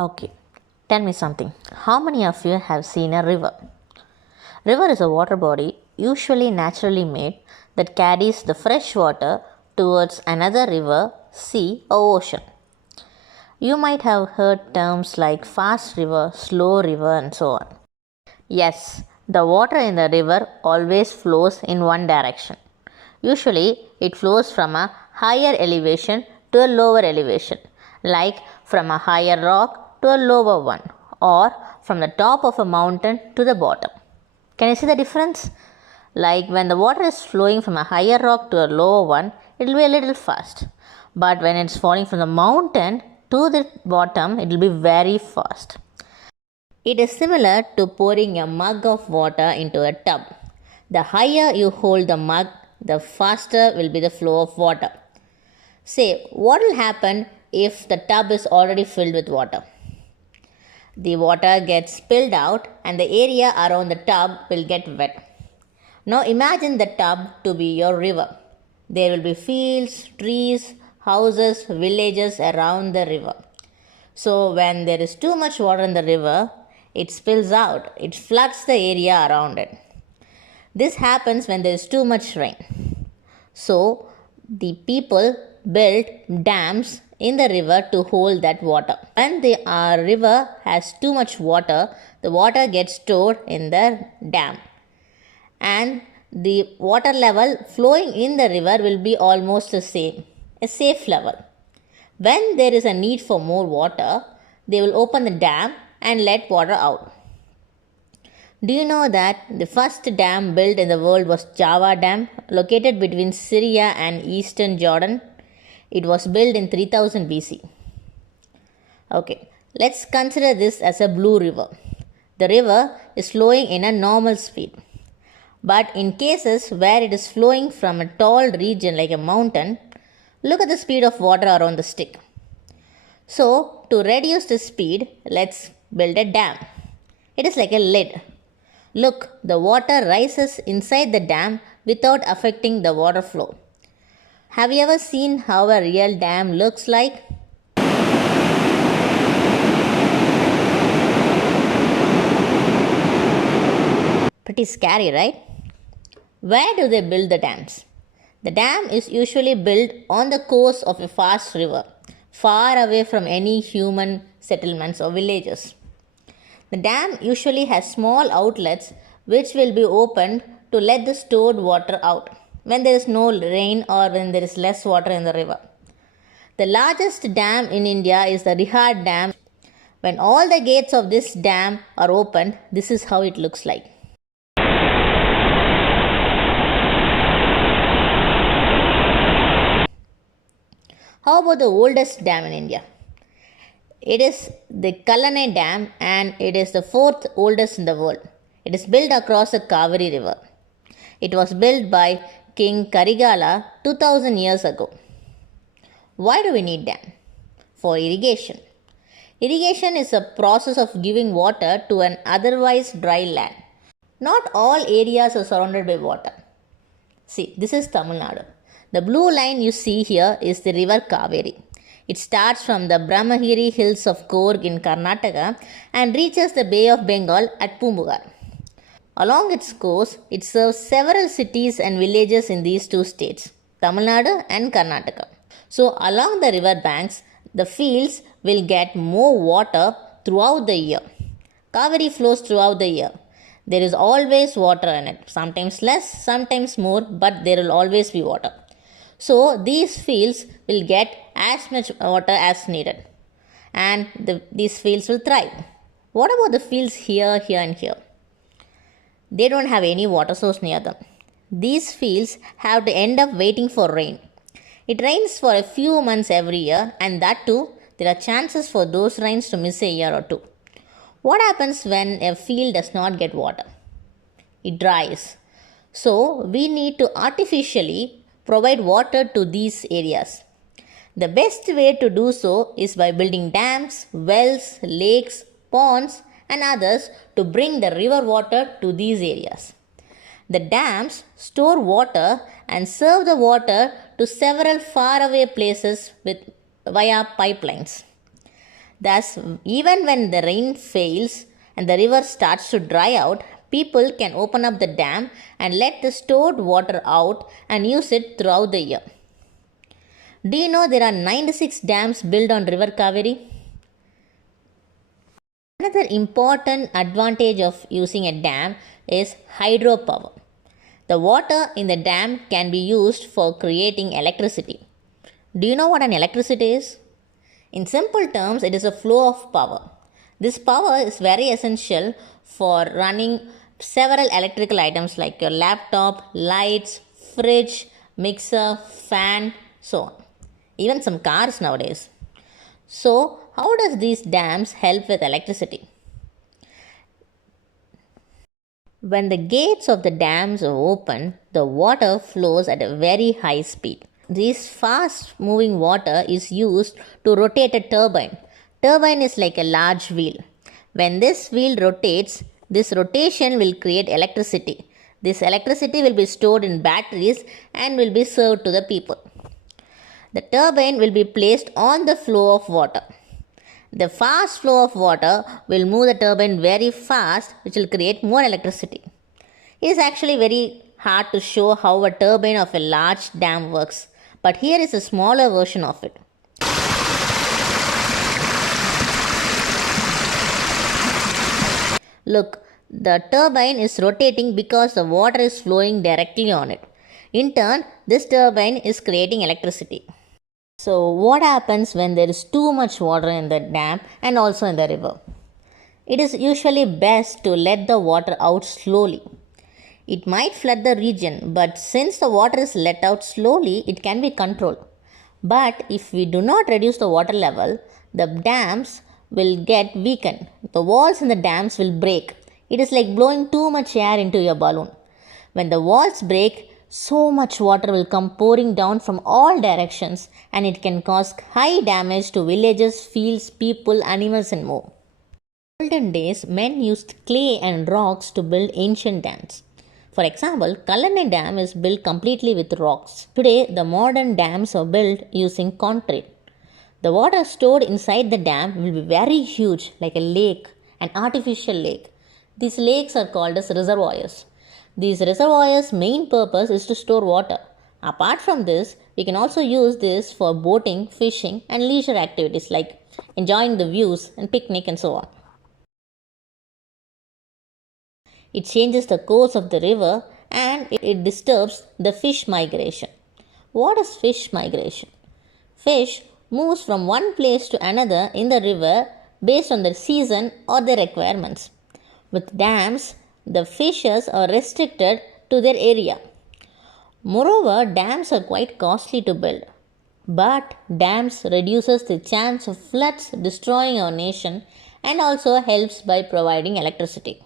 Okay, tell me something. How many of you have seen a river? River is a water body, usually naturally made, that carries the fresh water towards another river, sea, or ocean. You might have heard terms like fast river, slow river, and so on. Yes, the water in the river always flows in one direction. Usually, it flows from a higher elevation to a lower elevation, like from a higher rock to a lower one, or from the top of a mountain to the bottom. Can you see the difference? Like when the water is flowing from a higher rock to a lower one, it will be a little fast. But when it's falling from the mountain to the bottom, it will be very fast. It is similar to pouring a mug of water into a tub. The higher you hold the mug, the faster will be the flow of water. Say, what will happen if the tub is already filled with water? The water gets spilled out and the area around the tub will get wet. Now imagine the tub to be your river. There will be fields, trees, houses, villages around the river. So when there is too much water in the river, it spills out, it floods the area around it. This happens when there is too much rain. So the people built dams in the river to hold that water. When the river has too much water, the water gets stored in the dam. And the water level flowing in the river will be almost the same, a safe level. When there is a need for more water, they will open the dam and let water out. Do you know that the first dam built in the world was Java Dam, located between Syria and eastern Jordan? It was built in 3000 BC. Okay, let's consider this as a blue river. The river is flowing in a normal speed. But in cases where it is flowing from a tall region like a mountain, look at the speed of water around the stick. So, to reduce the speed, let's build a dam. It is like a lid. Look, the water rises inside the dam without affecting the water flow. Have you ever seen how a real dam looks like? Pretty scary, right? Where do they build the dams? The dam is usually built on the course of a fast river, far away from any human settlements or villages. The dam usually has small outlets which will be opened to let the stored water out when there is no rain or when there is less water in the river. The largest dam in India is the Rihad Dam. When all the gates of this dam are opened, this is how it looks like. How about the oldest dam in India? It is the Kallanai Dam and it is the fourth oldest in the world. It is built across the Kaveri River. It was built by King Karigala 2000 years ago. Why do we need dam? For irrigation. Irrigation is a process of giving water to an otherwise dry land. Not all areas are surrounded by water. See, this is Tamil Nadu. The blue line you see here is the river Kaveri. It starts from the Brahmagiri hills of Coorg in Karnataka and reaches the Bay of Bengal at Pumbugar. Along its course, it serves several cities and villages in these two states, Tamil Nadu and Karnataka. So, along the river banks, the fields will get more water throughout the year. Kaveri flows throughout the year. There is always water in it, sometimes less, sometimes more, but there will always be water. So, these fields will get as much water as needed and these fields will thrive. What about the fields here, here and here? They don't have any water source near them. These fields have to end up waiting for rain. It rains for a few months every year and that too, there are chances for those rains to miss a year or two. What happens when a field does not get water? It dries. So, we need to artificially provide water to these areas. The best way to do so is by building dams, wells, lakes, ponds and others to bring the river water to these areas. The dams store water and serve the water to several faraway places via pipelines. Thus, even when the rain fails and the river starts to dry out, people can open up the dam and let the stored water out and use it throughout the year. Do you know there are 96 dams built on River Kaveri? Another important advantage of using a dam is hydropower. The water in the dam can be used for creating electricity. Do you know what an electricity is? In simple terms, it is a flow of power. This power is very essential for running several electrical items like your laptop, lights, fridge, mixer, fan, so on. Even some cars nowadays. So, how does these dams help with electricity? When the gates of the dams are open, the water flows at a very high speed. This fast moving water is used to rotate a turbine. Turbine is like a large wheel. When this wheel rotates, this rotation will create electricity. This electricity will be stored in batteries and will be served to the people. The turbine will be placed on the flow of water. The fast flow of water will move the turbine very fast, which will create more electricity. It is actually very hard to show how a turbine of a large dam works, but here is a smaller version of it. Look, the turbine is rotating because the water is flowing directly on it. In turn, this turbine is creating electricity. So, what happens when there is too much water in the dam and also in the river? It is usually best to let the water out slowly. It might flood the region, but since the water is let out slowly, it can be controlled. But if we do not reduce the water level, the dams will get weakened. The walls in the dams will break. It is like blowing too much air into your balloon. When the walls break, so much water will come pouring down from all directions and it can cause high damage to villages, fields, people, animals and more. In olden days, men used clay and rocks to build ancient dams. For example, Kallanai Dam is built completely with rocks. Today, the modern dams are built using concrete. The water stored inside the dam will be very huge, like a lake, an artificial lake. These lakes are called as reservoirs. These reservoirs' main purpose is to store water. Apart from this, we can also use this for boating, fishing and leisure activities like enjoying the views and picnic and so on. It changes the course of the river and it disturbs the fish migration. What is fish migration? Fish moves from one place to another in the river based on their season or their requirements. With dams, the fishes are restricted to their area. Moreover, dams are quite costly to build. But dams reduces the chance of floods destroying our nation and also helps by providing electricity.